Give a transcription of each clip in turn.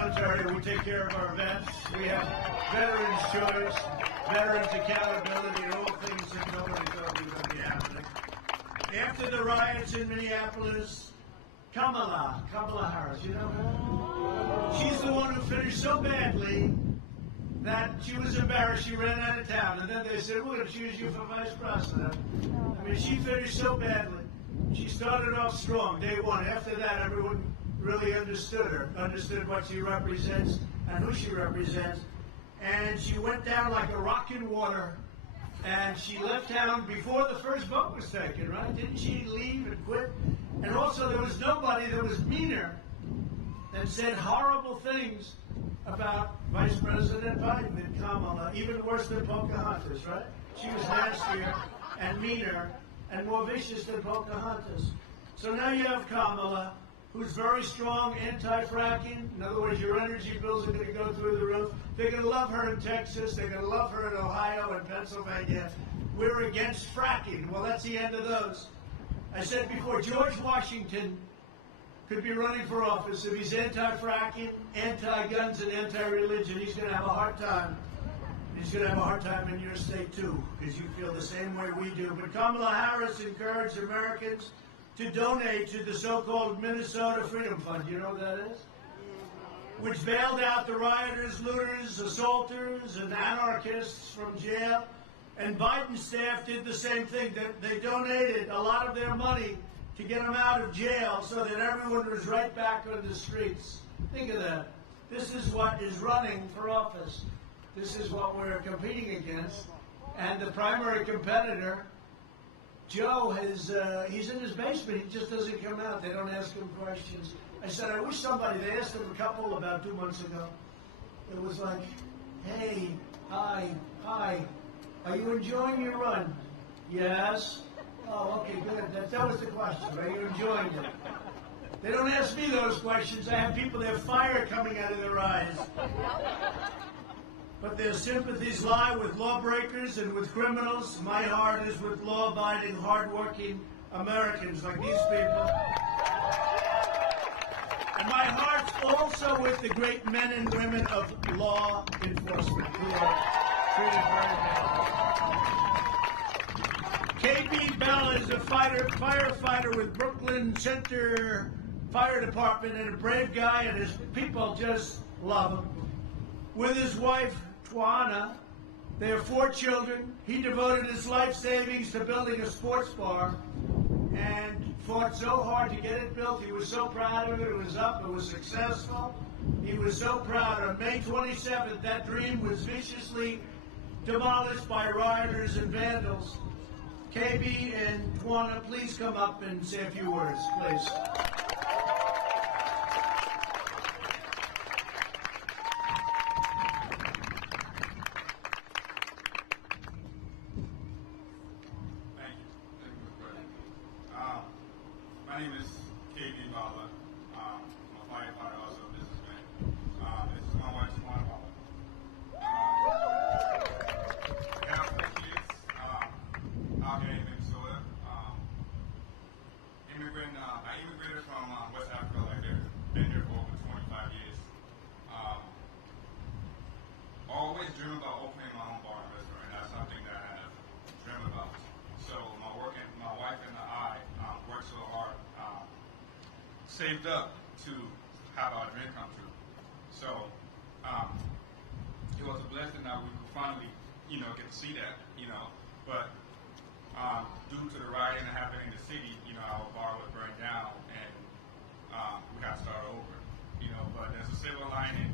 military, we take care of our vets. We have veterans' choice, veterans' accountability, and all things that nobody thought was going to be happening. After the riots in Minneapolis, Kamala Harris, you know her? She's the one who finished so badly that she was embarrassed. She ran out of town. And then they said, we're going to choose you for vice president. I mean, she finished so badly. She started off strong, day one. After that, everyone really understood her, understood what she represents and who she represents. And she went down like a rock in water. And she left town before the first vote was taken, right? Didn't she leave and quit? And also, there was nobody that was meaner and said horrible things about Vice President Biden than Kamala, even worse than Pocahontas, right? She was nastier and meaner and more vicious than Pocahontas. So now you have Kamala, who's very strong anti-fracking. In other words, your energy bills are going to go through the roof. They're going to love her in Texas. They're going to love her in Ohio and Pennsylvania. We're against fracking. Well, that's the end of those. I said before, George Washington could be running for office. If he's anti-fracking, anti-guns, and anti-religion, he's going to have a hard time. He's going to have a hard time in your state, too, because you feel the same way we do. But Kamala Harris encouraged Americans to donate to the so-called Minnesota Freedom Fund. You know what that is? Which bailed out the rioters, looters, assaulters, and anarchists from jail. And Biden's staff did the same thing. They donated a lot of their money to get them out of jail so that everyone was right back on the streets. Think of that. This is what is running for office. This is what we're competing against. And the primary competitor, Joe, he's in his basement. He just doesn't come out. They don't ask him questions. I said, I wish somebody, they asked him a couple about 2 months ago. It was like, hey, hi, are you enjoying your run? Yes. Oh, okay, good. That was the question. Are you enjoying it? They don't ask me those questions. I have people, they have fire coming out of their eyes. But their sympathies lie with lawbreakers and with criminals. My heart is with law-abiding, hard-working Americans like these people. And my heart's also with the great men and women of law enforcement who are treated very badly. KB Bell is a firefighter with Brooklyn Center Fire Department and a brave guy, and his people just love him. With his wife, Twana, they have 4 children. He devoted his life savings to building a sports bar and fought so hard to get it built. He was so proud of it. It was up. It was successful. He was so proud. On May 27th, that dream was viciously demolished by rioters and vandals. KB and Twana, please come up and say a few words, please. My name is KB Bala. I'm a firefighter, also a businessman. This is my wife, Twana Bala. I have 4 kids out here in Minnesota. I immigrated from West Africa, like been here for over 25 years. Always dreamed about opening my own bar and restaurant. That's something that I have dreamed about. So my wife and I worked so hard, saved up to have our dream come true. So it was a blessing that we could finally, get to see that, But due to the rioting that happened in the city, our bar was burned down, and we had to start over, But there's a silver lining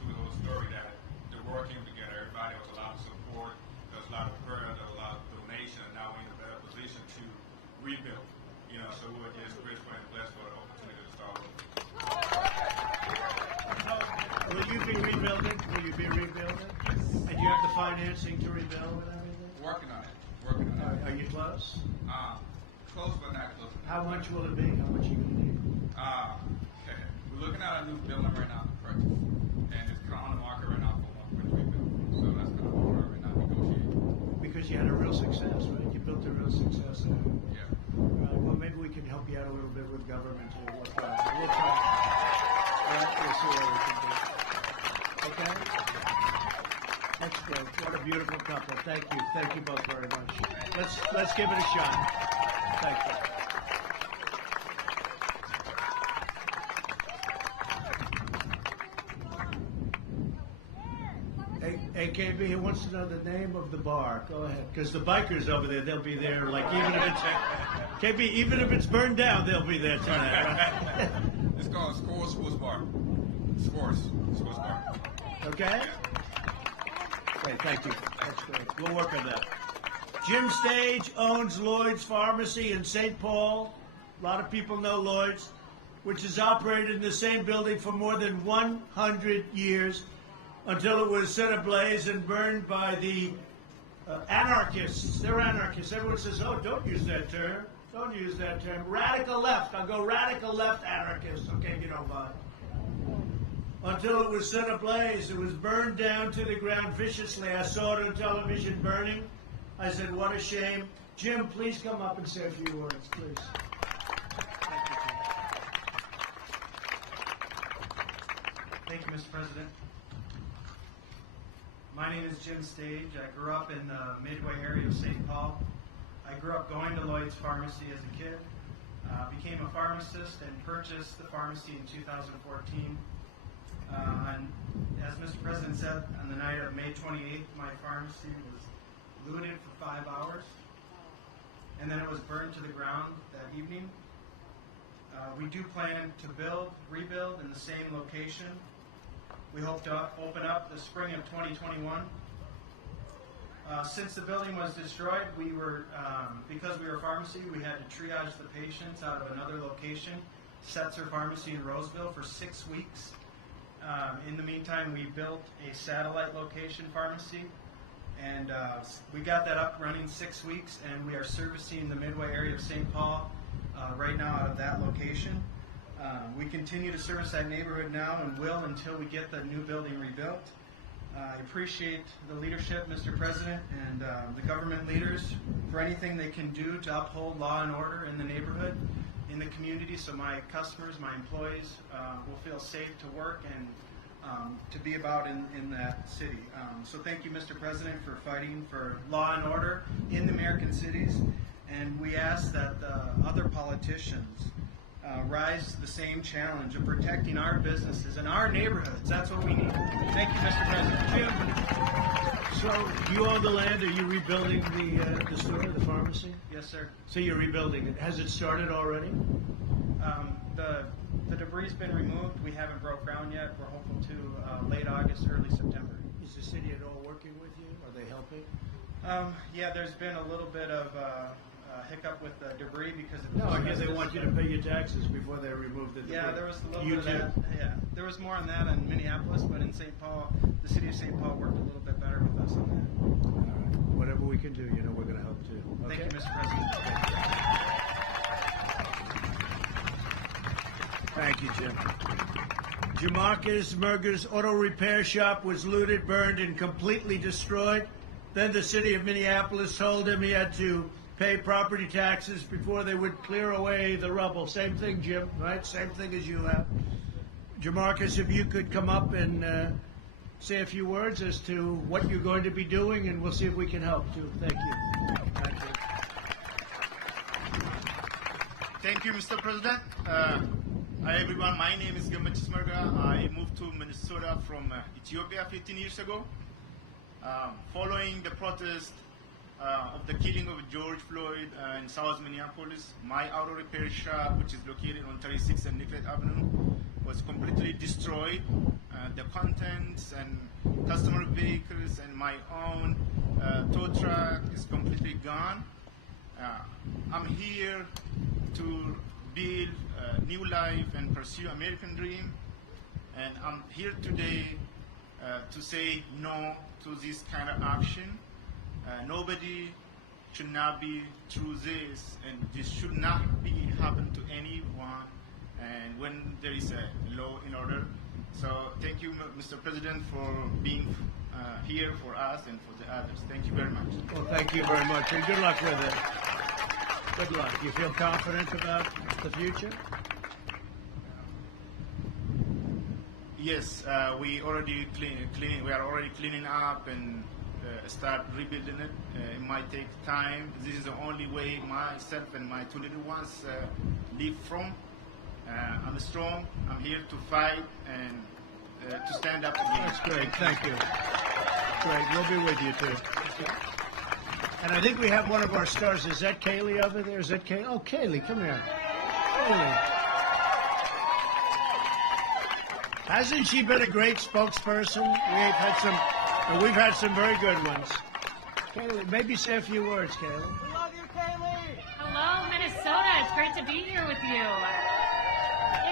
through the whole story that the work came together. Everybody was a lot of support. There was a lot of prayer. There was a lot of donation. And now we're in a better position to rebuild. So we're just grateful and blessed for the opportunity to start over. Will you be rebuilding? And you have the financing to rebuild and everything? Working on it. Are you close? Close, but not close. How much will it be? How much are you going to need? We're looking at a new building right now to purchase. And it's kind of on the market right now for 1.3 billion. So that's kind of what we're right now negotiating. Because you had a real success, right? You built a real success. Yeah. Well, maybe we can help you out a little bit with government. We'll try. We'll see what we can do. That's great. What a beautiful couple. Thank you. Thank you both very much. Let's give it a shot. Thank you. AKB, who wants to know the name of the bar? Go ahead. Because the bikers over there, they'll be there, like, even if it's... KB, even if it's burned down, they'll be there tonight, right? It's called Scores Sports Bar. Scores Bar. Okay? Okay, thank you. That's great. We'll work on that. Jim Stage owns Lloyd's Pharmacy in St. Paul. A lot of people know Lloyd's, which has operated in the same building for more than 100 years until it was set ablaze and burned by the anarchists. They're anarchists. Everyone says, oh, don't use that term. Don't use that term. Radical left. I'll go radical left anarchists. Okay, if you don't mind. Until it was set ablaze. It was burned down to the ground viciously. I saw it on television burning. I said, what a shame. Jim, please come up and say a few words, please. Thank you, Mr. President. My name is Jim Stage. I grew up in the Midway area of St. Paul. I grew up going to Lloyd's Pharmacy as a kid, became a pharmacist, and purchased the pharmacy in 2014. And as Mr. President said, on the night of May 28th, my pharmacy was looted for 5 hours, and then it was burned to the ground that evening. We do plan to rebuild in the same location. We hope to open up the spring of 2021. Since the building was destroyed, because we were a pharmacy, we had to triage the patients out of another location, Setzer Pharmacy in Roseville, for 6 weeks. In the meantime, we built a satellite location pharmacy, and we got that up running 6 weeks, and we are servicing the Midway area of St. Paul right now out of that location. We continue to service that neighborhood now and will until we get the new building rebuilt. I appreciate the leadership, Mr. President, and the government leaders for anything they can do to uphold law and order in the neighborhood, in the community, so my customers, my employees will feel safe to work and to be about in that city. So thank you, Mr. President, for fighting for law and order in the American cities, and we ask that other politicians rise to the same challenge of protecting our businesses and our neighborhoods. That's what we need. Thank you, Mr. President. Jim, so you own the land. Are you rebuilding the store, the pharmacy? Yes, sir. So you're rebuilding it. Has it started already? The debris has been removed. We haven't broke ground yet. We're hopeful to late August, early September. Is the city at all working with you? Are they helping? Yeah, there's been a little bit of hiccup with the debris because of No, I guess they want you to pay your taxes before they remove the debris. Yeah, there was a little bit of that. Yeah, there was more on that in Minneapolis, but in St. Paul, the city of St. Paul worked a little bit better with us on that. All right. Whatever we can do, we're going to help too. Okay? Thank you, Mr. President. Thank you, Jim. Jamarcus Merger's auto repair shop was looted, burned, and completely destroyed. Then the city of Minneapolis told him he had to pay property taxes before they would clear away the rubble. Same thing, Jim, right? Same thing as you have. Jamarcus, if you could come up and say a few words as to what you're going to be doing, and we'll see if we can help too. Thank you. Thank you. Thank you, Mr. President. Hi, everyone. My name is Jamarcus Merger. I moved to Minnesota from Ethiopia 15 years ago. Following the protest of the killing of George Floyd in South Minneapolis, my auto repair shop, which is located on 36th and Nicollet Avenue, was completely destroyed. The contents and customer vehicles and my own tow truck is completely gone. I'm here to build a new life and pursue American dream. And I'm here today to say no to this kind of action. Nobody should not be through this, and this should not be happen to anyone. And when there is a law in order, so thank you, Mr. President, for being here for us and for the others. Thank you very much. Well, thank you very much, and good luck with it. Good luck. You feel confident about the future? Yes, we already cleaning. We are already cleaning up and start rebuilding it. It might take time. This is the only way myself and my two little ones live from. I'm strong. I'm here to fight and to stand up again. That's great. Thank you. Great. We'll be with you too. And I think we have one of our stars. Is that Kaylee over there? Is that Kaylee? Oh, Kaylee, come here. Kaylee. Hasn't she been a great spokesperson? We've had some very good ones. Kaylee, maybe say a few words, Kaylee. We love you, Kaylee! Hello, Minnesota. It's great to be here with you.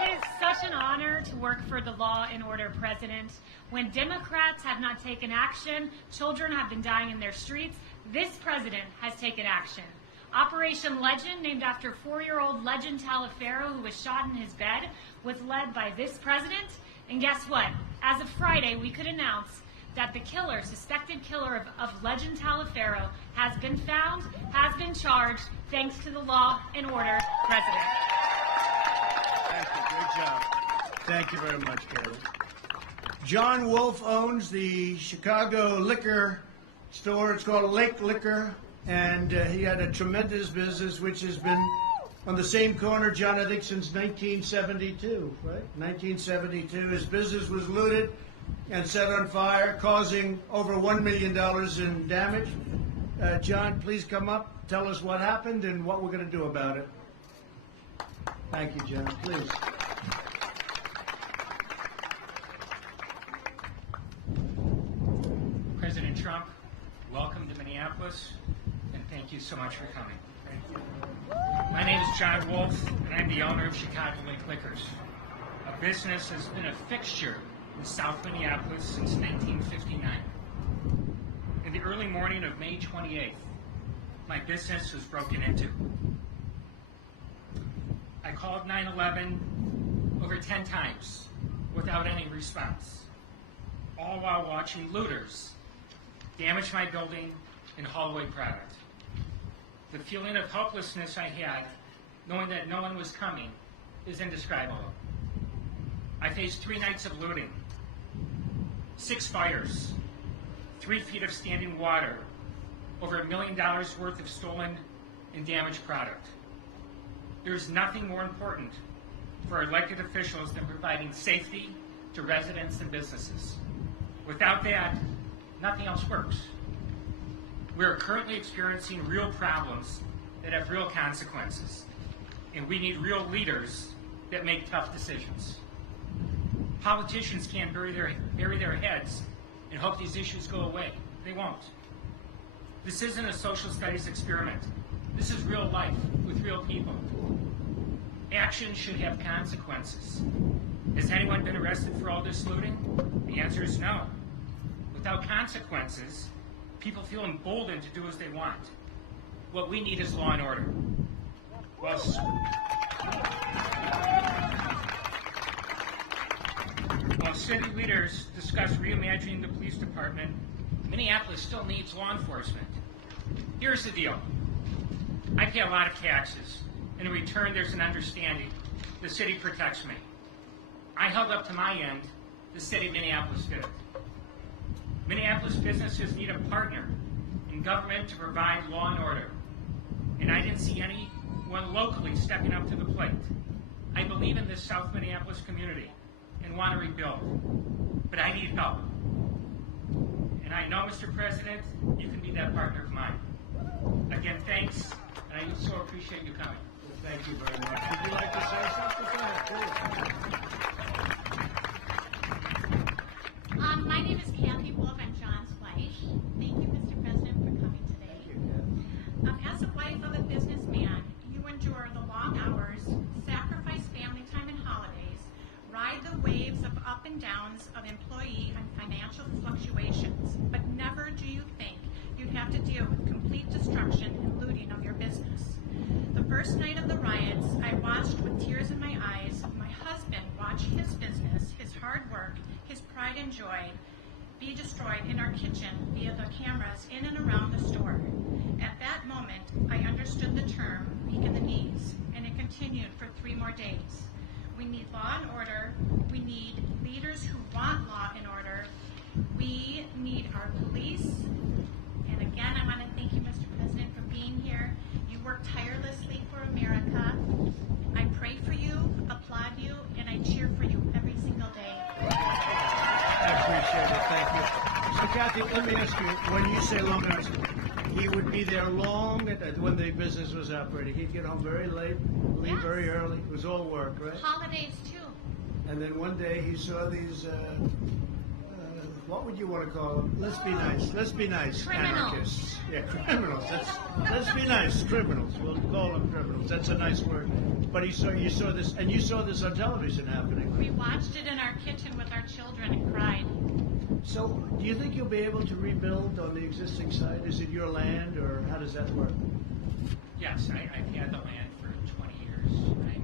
It is such an honor to work for the law and order president. When Democrats have not taken action, children have been dying in their streets, this president has taken action. Operation Legend, named after 4-year-old Legend Taliaferro, who was shot in his bed, was led by this president. And guess what? As of Friday, we could announce that the killer, suspected killer of Legend Taliaferro, has been found, has been charged, thanks to the law and order president. Thank you. Great job. Thank you very much, Kaylee. John Wolf owns the Chicago liquor store. It's called Lake Liquor, and he had a tremendous business, which has been on the same corner, John, I think since 1972, right? 1972. His business was looted and set on fire, causing over $1 million in damage. John, please come up, tell us what happened and what we're going to do about it. Thank you, John. Please. President Trump, welcome to Minneapolis, and thank you so much for coming. My name is John Wolf, and I'm the owner of Chicago Lake Liquors. A business has been a fixture in South Minneapolis since 1959. In the early morning of May 28th, my business was broken into. I called 911 over 10 times without any response, all while watching looters damage my building and haul away product. The feeling of helplessness I had, knowing that no one was coming, is indescribable. I faced 3 nights of looting, 6 fires, 3 feet of standing water, over $1 million worth of stolen and damaged product. There is nothing more important for elected officials than providing safety to residents and businesses. Without that, nothing else works. We are currently experiencing real problems that have real consequences, and we need real leaders that make tough decisions. Politicians can't bury their heads and hope these issues go away. They won't. This isn't a social studies experiment. This is real life with real people. Action should have consequences. Has anyone been arrested for all this looting? The answer is no. Without consequences, people feel emboldened to do as they want. What we need is law and order. While city leaders discuss reimagining the police department, Minneapolis still needs law enforcement. Here's the deal. I pay a lot of taxes. In return, there's an understanding. The city protects me. I held up to my end. The city of Minneapolis did. Minneapolis businesses need a partner in government to provide law and order. And I didn't see anyone locally stepping up to the plate. I believe in this South Minneapolis community and want to rebuild. But I need help. And I know, Mr. President, you can be that partner of mine. Again, thanks, and I so appreciate you coming. Thank you very much. Would you like to say something? Go ahead, please. My name is Kathy Wolf. I'm John's wife. Thank you, Mr. President, for coming today. Thank you, Kathy. As a wife of a businessman, you endure the long hours, sacrifice family time and holidays, ride the waves of up and downs of employee and financial fluctuations, but never do you think you'd have to deal with complete destruction and looting of your business. The first night of the riots, I watched with tears in my eyes my husband watch his business, his hard work, his pride and joy be destroyed in our kitchen via the cameras in and around the store. At that moment, I understood the term weak in the knees, and it continued for 3 more days. We need law and order. We need leaders who want law and order. We need our police. And again, I want to thank you, Mr. President, for being here. You work tirelessly for America. I pray for you, applaud you, and I cheer for you every single day. I appreciate it. Thank you. So, Kathy, let me ask you, when you say long hours, he would be there long when the business was operating. He'd get home very late, leave Yes. very early. It was all work, right? Holidays, too. And then one day he saw these, what would you want to call them? Let's be nice. Let's be nice. Criminals. Anarchists. Yeah, criminals. Let's be nice. Criminals. We'll call them criminals. That's a nice word. But you saw this, and you saw this on television happening. We watched it in our kitchen with our children and cried. So, do you think you'll be able to rebuild on the existing site? Is it your land, or how does that work? Yes, I've had the land for 20 years.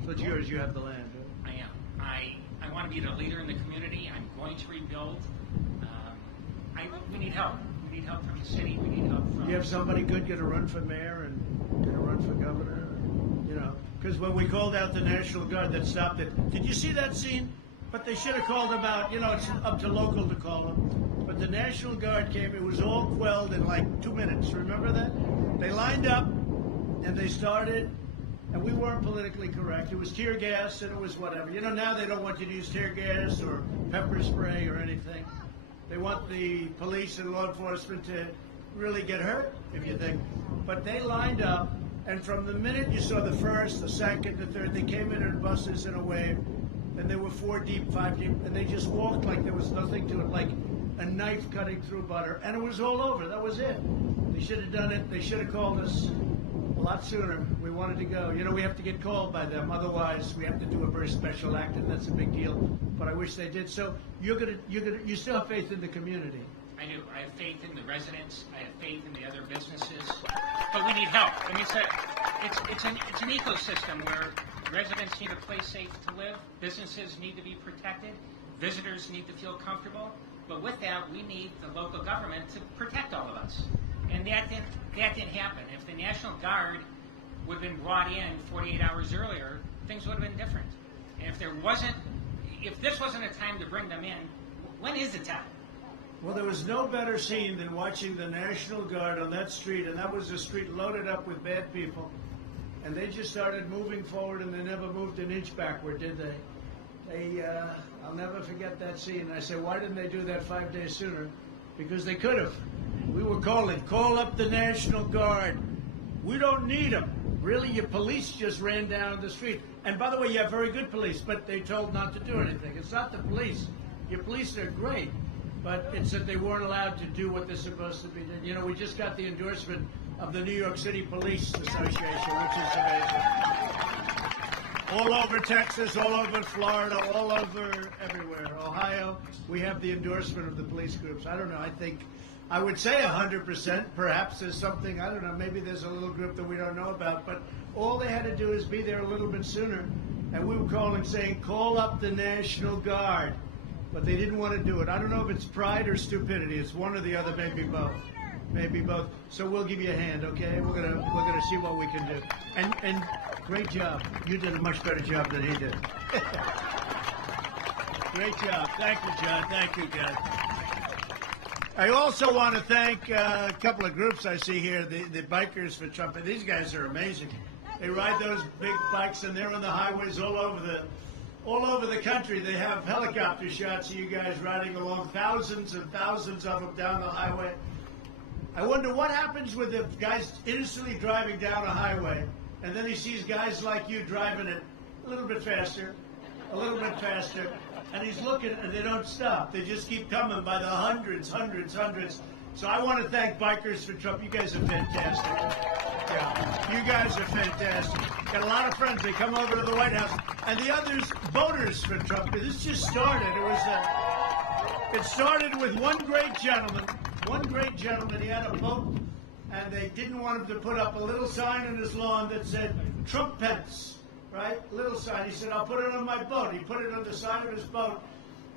So it's yours. You have the land. Right? I am. I want to be the leader in the community. I'm going to rebuild. We need help. We need help from the city. We need help from... You have somebody good going to run for mayor and going to run for governor? You know, because when we called out the National Guard that stopped it, did you see that scene? But they should have called them out. You know, it's up to local to call them. But the National Guard came. It was all quelled in like 2 minutes. Remember that? They lined up and they started, and we weren't politically correct. It was tear gas and it was whatever. You know, now they don't want you to use tear gas or pepper spray or anything. They want the police and law enforcement to really get hurt, if you think. But they lined up, and from the minute you saw the first, the second, the third, they came in buses in a wave, and there were 4 deep, 5 deep, and they just walked like there was nothing to it, like a knife cutting through butter, and it was all over. That was it. They should have done it. They should have called us a lot sooner. We wanted to go. You know, we have to get called by them. Otherwise, we have to do a very special act, and that's a big deal. But I wish they did. So you still have faith in the community. I do. I have faith in the residents. I have faith in the other businesses. But we need help. I mean, it's an ecosystem where residents need a place safe to live. Businesses need to be protected. Visitors need to feel comfortable. But with that, we need the local government to protect all of us. And that didn't happen. If the National Guard would have been brought in 48 hours earlier, things would have been different. And if this wasn't a time to bring them in, when is the time? Well, there was no better scene than watching the National Guard on that street, and that was a street loaded up with bad people. And they just started moving forward, and they never moved an inch backward, did they? I'll never forget that scene. I said, why didn't they do that 5 days sooner? Because they could have. We were calling, call up the National Guard. We don't need them. Really, your police just ran down the street. And by the way, you have very good police, but they told not to do anything. It's not the police. Your police are great, but it's that they weren't allowed to do what they're supposed to be doing. You know, we just got the endorsement of the New York City Police Association, which is amazing. All over Texas, all over Florida, all over everywhere. Ohio, we have the endorsement of the police groups. I don't know, I would say 100%. Perhaps there's something, I don't know, maybe there's a little group that we don't know about. But all they had to do is be there a little bit sooner. And we were calling saying, call up the National Guard. But they didn't want to do it. I don't know if it's pride or stupidity. It's one or the other, maybe both. Maybe both. So we'll give you a hand, okay? We're gonna see what we can do. And great job. You did a much better job than he did. Great job. Thank you, John. Thank you, guys. I also want to thank a couple of groups I see here, the Bikers for Trump. And these guys are amazing. They ride those big bikes, and they're on the highways all over the country. They have helicopter shots of you guys riding along, thousands and thousands of them down the highway. I wonder what happens with the guys innocently driving down a highway, and then he sees guys like you driving it a little bit faster, and he's looking, and they don't stop. They just keep coming by the hundreds. So I want to thank Bikers for Trump. You guys are fantastic. Yeah, you guys are fantastic. Got a lot of friends. They come over to the White House. And the others, voters for Trump. This just started. It started with one great gentleman. He had a boat, and they didn't want him to put up a little sign on his lawn that said, Trump Pence, right? Little sign. He said, I'll put it on my boat. He put it on the side of his boat.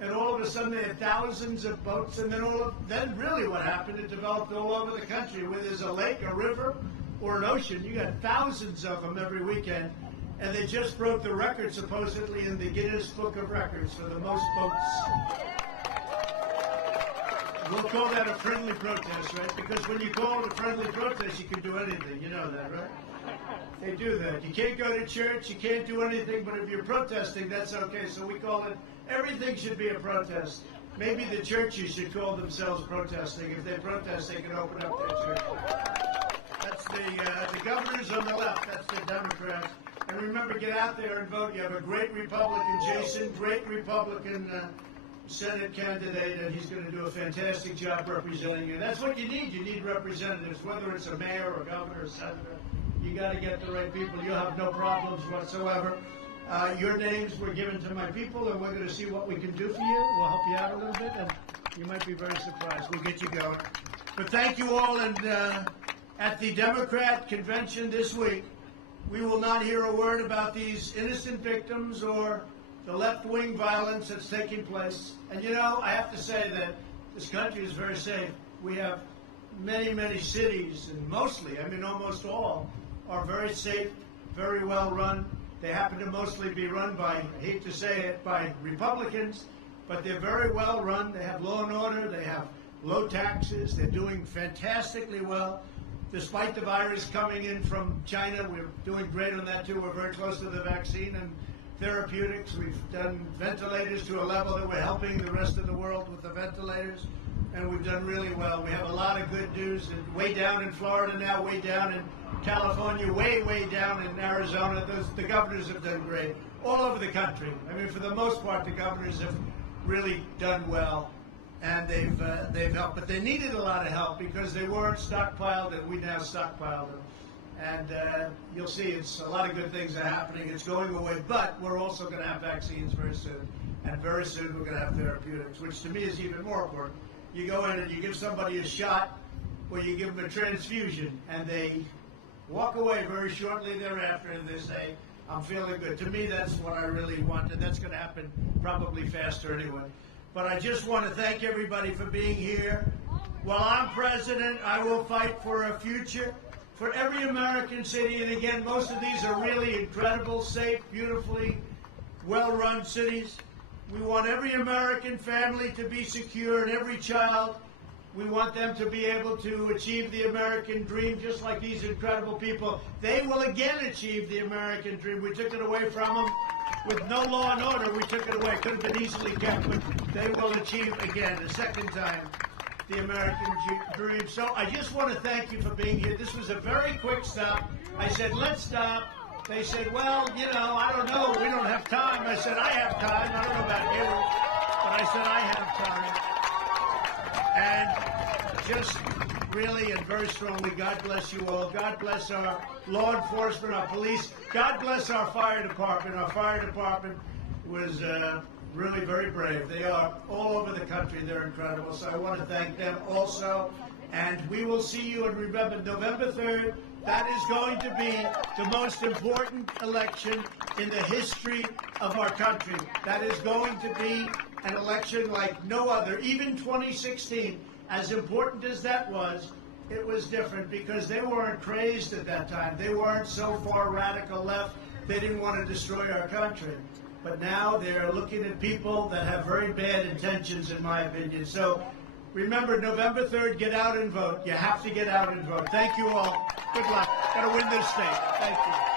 And all of a sudden, they had thousands of boats. And then really what happened, it developed all over the country. Where there's a lake, a river, or an ocean, you got thousands of them every weekend. And they just broke the record, supposedly, in the Guinness Book of Records for the most votes. We'll call that a friendly protest, right? Because when you call it a friendly protest, you can do anything. You know that, right? They do that. You can't go to church, you can't do anything, but if you're protesting, that's okay. So we call it, everything should be a protest. Maybe the churches should call themselves protesting. If they protest, they can open up their church. That's the governors on the left. That's the Democrats. And remember, get out there and vote. You have a great Republican, Jason, great Republican Senate candidate, and he's going to do a fantastic job representing you. That's what you need. You need representatives, whether it's a mayor or governor or senator. You got to get the right people. You'll have no problems whatsoever. Your names were given to my people, and we're going to see what we can do for you. We'll help you out a little bit, and you might be very surprised. We'll get you going. But thank you all, and at the Democrat convention this week, we will not hear a word about these innocent victims or the left-wing violence that's taking place. And you know, I have to say that this country is very safe. We have many, many cities, and mostly, I mean almost all, are very safe, very well run. They happen to mostly be run by, I hate to say it, by Republicans, but they're very well run. They have law and order. They have low taxes. They're doing fantastically well. Despite the virus coming in from China, we're doing great on that too. We're very close to the vaccine and therapeutics. We've done ventilators to a level that we're helping the rest of the world with the ventilators, and we've done really well. We have a lot of good news, and way down in Florida now, way down in California, way down in Arizona. The governors have done great all over the country. I mean, for the most part, the governors have really done well, and they've helped. But they needed a lot of help because they weren't stockpiled, and we now stockpiled them. And you'll see, it's a lot of good things are happening. It's going away, but we're also going to have vaccines very soon, and very soon we're going to have therapeutics, which to me is even more important. You go in and you give somebody a shot, or you give them a transfusion, and they walk away very shortly thereafter, and they say, I'm feeling good. To me, that's what I really want, and that's going to happen probably faster anyway. But I just want to thank everybody for being here. While I'm president, I will fight for a future for every American city. And again, most of these are really incredible, safe, beautifully well-run cities. We want every American family to be secure, and every child, we want them to be able to achieve the American dream, just like these incredible people. They will again achieve the American dream. We took it away from them. With no law and order, we took it away. Could have been easily kept, but they will achieve again, a second time, the American dream. So I just want to thank you for being here. This was a very quick stop. I said, let's stop. They said, well, you know, I don't know. We don't have time. I said, I have time. I don't know about you, but I said, I have time. And just really and very strongly, God bless you all. God bless our law enforcement, our police. God bless our fire department. Our fire department was really very brave. They are all over the country. They're incredible. So I want to thank them also. And we will see you, and remember, November 3rd, that is going to be the most important election in the history of our country. That is going to be an election like no other. Even 2016, as important as that was, it was different because they weren't crazed at that time. They weren't so far radical left. They didn't want to destroy our country. But now they're looking at people that have very bad intentions, in my opinion. So remember, November 3rd, get out and vote. You have to get out and vote. Thank you all. Good luck. Got to win this state. Thank you.